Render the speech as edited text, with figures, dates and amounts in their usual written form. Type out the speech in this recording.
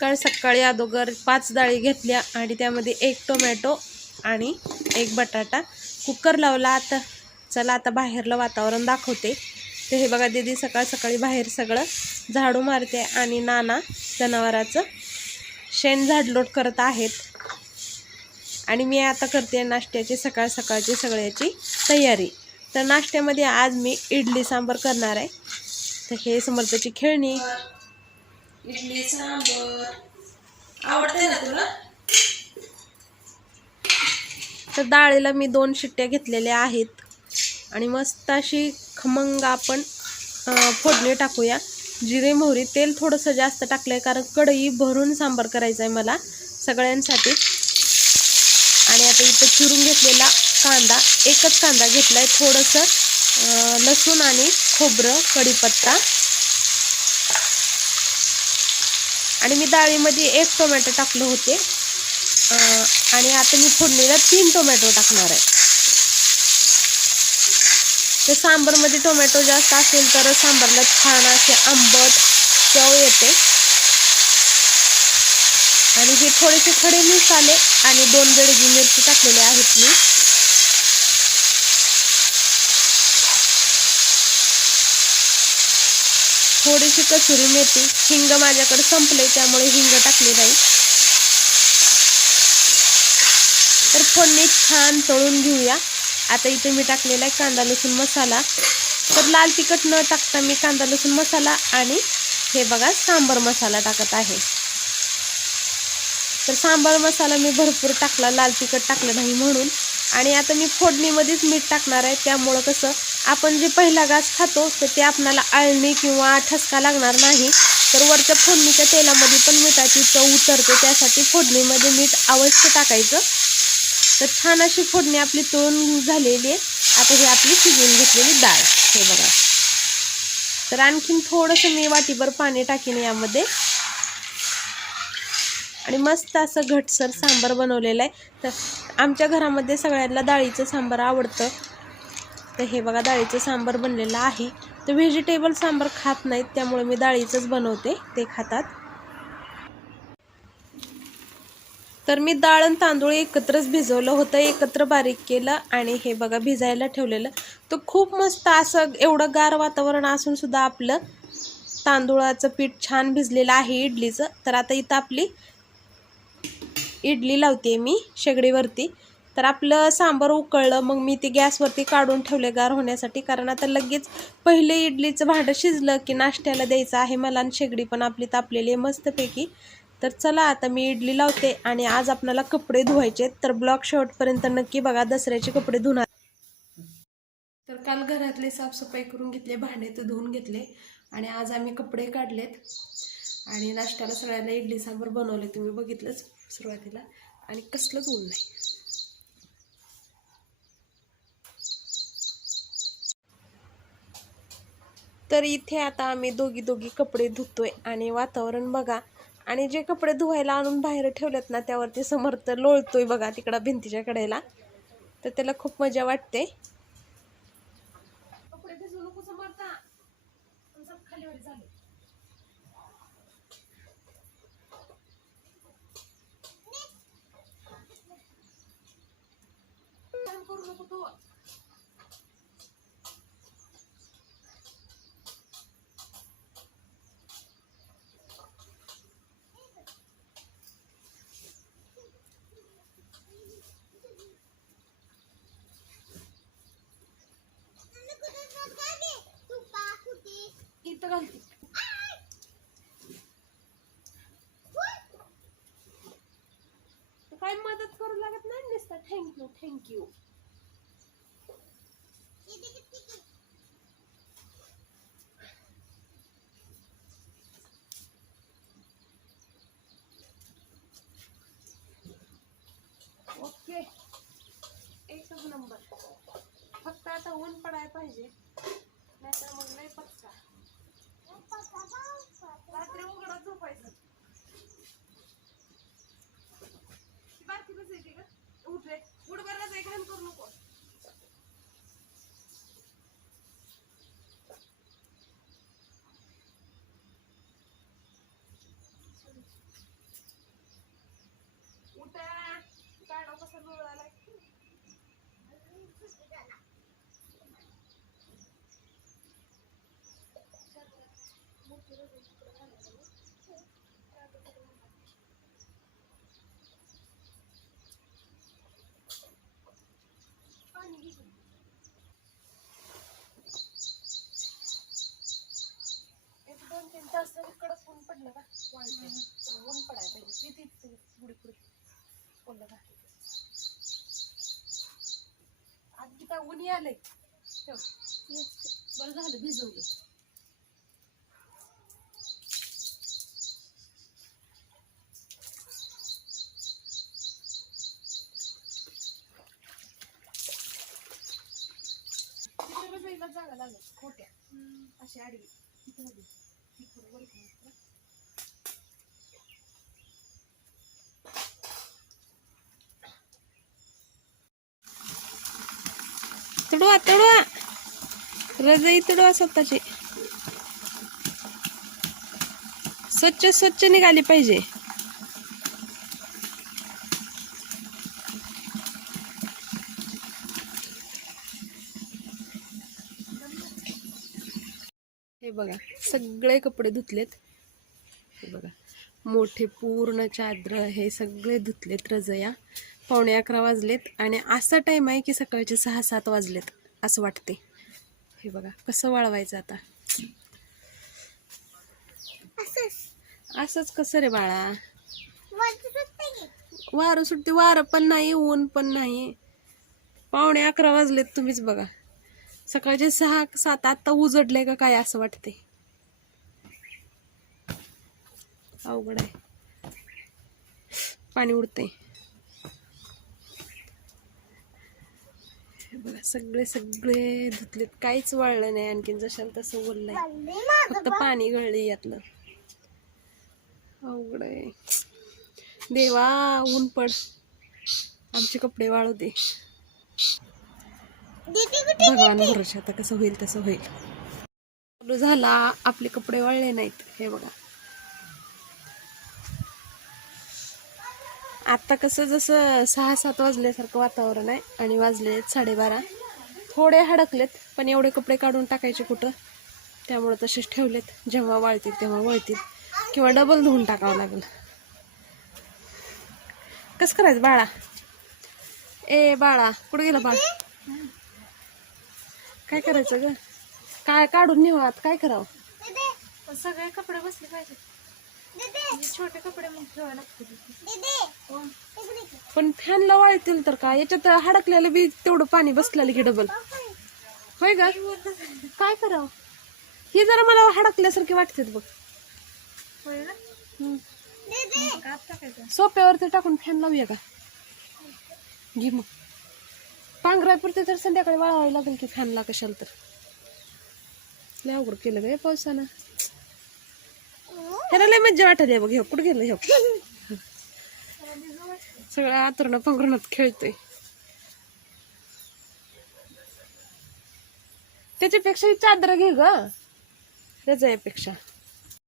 सकाळी सकाळी अगोदर 5 डाळी घेतल्या आणि त्यामध्ये 1 टोमॅटो आणि 1 बटाटा कुकर लावला। आता चला आता बाहेरलं वातावरण दाखवते। ते हे बघा दीदी सकाळ सकाळी बाहेर सगळं झाडू मारते आणि नाना जनावराचं शेण झाडलोट करत आहेत आणि मी आता करते नाश्त्याची सकाळ सकाळची सगळ्याची तयारी। तर नाश्त्यामध्ये आज मी इडली सांबर करणार आहे। तर हे समर्थची खेळणी इडली सांबर आवडते ना तुला? तर डाळीला मी 2 शिट्ट्या घेतलेल्या आहेत आणि मस्त अशी खमंग आपण फोडणी टाकूया। जिरे मोहरी तेल थोडंसं जास्त टाकलंय कारण कढई भरून सांबार करायचा आहे मला सगळ्यांसाठी। आणि आता इथं चिरून घेतलेला कांदा, एकच कांदा घेतलाय, थोडंसं लसूण आणि खोबरं, कढीपत्ता आणि मी डाळीमध्ये 1 टोमॅटो टाकले होते आणि आता मी फोडणीला 3 टोमॅटो टाकणार आहे। तर सांबारमध्ये टोमॅटो जास्त असेल तर सांबारला छान असे आंबट चव येते। आणि हे थोडेसे खडे मसाले आणि 2 बेडगी मिरची टाकलेले आहेत मी। थोडीशी कसुरी मेथी, हिंग माझ्याकडे संपले त्यामुळे हिंग टाकले नाही। तर फोडणी छान तळून घेऊया। आता इथे मी टाकलेला आहे कांदा लसूण मसाला। तर लाल तिखट न टाकता मी कांदा लसूण मसाला आणि हे बघा सांबार मसाला टाकत आहे। तर सांबार मसाला मी भरपूर टाकला, लाल तिखट टाकलं नाही म्हणून। आणि आता मी फोडणीमध्येच मीठ टाकणार आहे, त्यामुळं कसं आपण जे पहिला घास खातो तर ते आपल्याला आळणी किंवा ठसका लागणार नाही। तर वरच्या फोडणीच्या तेलामध्ये पण मिठाची चव उतरते, त्यासाठी फोडणीमध्ये मीठ अवश्य टाकायचं। तर छान अशी फोडणी आपली तळून झालेली आहे। आता ही आपली शिजवून घेतलेली डाळ हे बघा। तर आणखीन थोडंसं मी वाटीभर पाणी टाकीन यामध्ये आणि मस्त असं घटसर सांबार बनवलेलं आहे। तर आमच्या घरामध्ये सगळ्यांना डाळीचं सांबार आवडतं। तर हे बघा डाळीचं सांबार बनलेलं आहे। तर व्हेजिटेबल सांबार खात नाहीत त्यामुळे मी डाळीचंच बनवते, ते खातात। तर मी डाळ आणि तांदूळ एकत्रच भिजवलं होतं, एकत्र बारीक केलं आणि हे बघा भिजायला ठेवलेलं। तर खूप मस्त असं एवढं गार वातावरण असून सुद्धा आपलं तांदूळाचं पीठ छान भिजलेलं आहे इडलीचं। तर आता इथं आपली इडली लावते मी शेगडीवरती। तर आपलं सांबार उकळलं, मग मी ते गॅसवरती काढून ठेवले गार होण्यासाठी, कारण आता लगेच पहिले इडलीचं भांडं शिजलं की नाश्त्याला द्यायचं आहे मला आणि शेगडी पण आपली तापलेली आहे मस्तपैकी। तर चला आता मी इडली लावते आणि आज आपल्याला कपडे धुवायचे। तर ब्लॉग शेवटपर्यंत नक्की बघा, दसऱ्याचे कपडे धुणार। तर काल घरातले साफसफाई करून घेतले, भांडे तर धुवून घेतले आणि आज आम्ही कपडे काढलेत आणि नाश्त्याला सगळ्यांना इडली सांबार बनवले, तुम्ही बघितलंच सुरुवातीला। आणि कसलंच ऊन नाही। तर इथे आता आम्ही दोघी कपडे धुतोय आणि वातावरण बघा। आणि जे कपडे धुवायला आणून बाहेर ठेवलेत ना त्यावरती समर्थ लोळतोय बघा तिकडं भिंतीच्या कडेला। तर त्याला खूप मजा वाटते। कपडे भिजवू नको समर्थ, खाली वर झाले। करू नको तू। इथं घालते काय मदत करू लागत नाही नुसतं थँक्यू थँक्यू। ओके एकच नंबर, फक्त आता ऊन पडायला पाहिजे नाहीतर मग लय पक्का रात्री उघडत झोपायचं। बारकी बस येते का? उठ रे, उठ बरं, एक घाण करू नको। एक 2-3 तास कडक ऊन पडलं का वाळते. ऊन पडायला पाहिजे किती पुढे पुढे पडलं का आधी काय ऊन आलंय. बरं झालं भिजवले. जागा लागल्या खोट्या अशी आडवी तुडवा तुडवा रजाई तुडवा स्वतःची स्वच्छ स्वच्छ निघाली पाहिजे. हे बघा सगळे कपडे धुतलेत. हे बघा मोठे पूर्ण चादर हे सगळे धुतलेत. रजया 11:15 वाजलेत आणि असा टाइम आहे की सकाळचे 6-7 वाजलेत असं वाटते. हे बघा कसं वाळवायचं आता. असंच कसं रे बाळा. वारं सुटते. वारं पण नाही ऊन पण नाही. 11:15 वाजलेत तुम्हीच बघा. सकाळचे 6-7 आता उजडले का काय असं वाटते. अवघड आहे. पाणी उडते. बघा सगळे सगळे धुतलेत. काहीच वाळलं नाही आणखीन जशाला तसं बोललंय. फक्त पाणी गळले यातलं. अवघड आहे. देवा ऊन पड आमचे कपडे वाळू दे. भगवान भरोसा आता कसं होईल तसं होईल. चालू झाला. आपले कपडे वाळले नाहीत. हे बघा आता कसं जसं 6-7 वाजल्यासारखं वातावरण आहे आणि वाजले 12:30. थोडे हडकलेत पण एवढे कपडे काढून टाकायचे कुठं. त्यामुळे तसेच ठेवलेत. जेव्हा वाळतील तेव्हा वळतील किंवा डबल धुवून टाकावं लागेल. कसं करायचं बाळा. ए बाळा कुठं गेला बाळ. काय करायचं ग. काय काढून नेवात काय करावं. सगळे कपडे बसले पाहिजे. छोटे कपडे मग ठेवायला लागतील. पण फॅनला वाळतील तर काय. याच्यात हडकलेलं बी तेवढं पाणी बसलेलं की डबल होय का. काय करावं. हे जरा मला हडकल्यासारखे वाटते बघ. सोप्यावरती टाकून फॅन लावूया का. घे मग पांघरायपुरते तर संध्याकाळी वाळवावं लागेल की फॅनला कशाला तर. लय अवघड केलं ग पावसानं. ह्याला लय मज्जा वाटली बघ. हे कुठं गेलं. हे सगळं आतरणं पांघरूनात खेळतोय. त्याच्यापेक्षा चादर घे ग रजाईपेक्षा.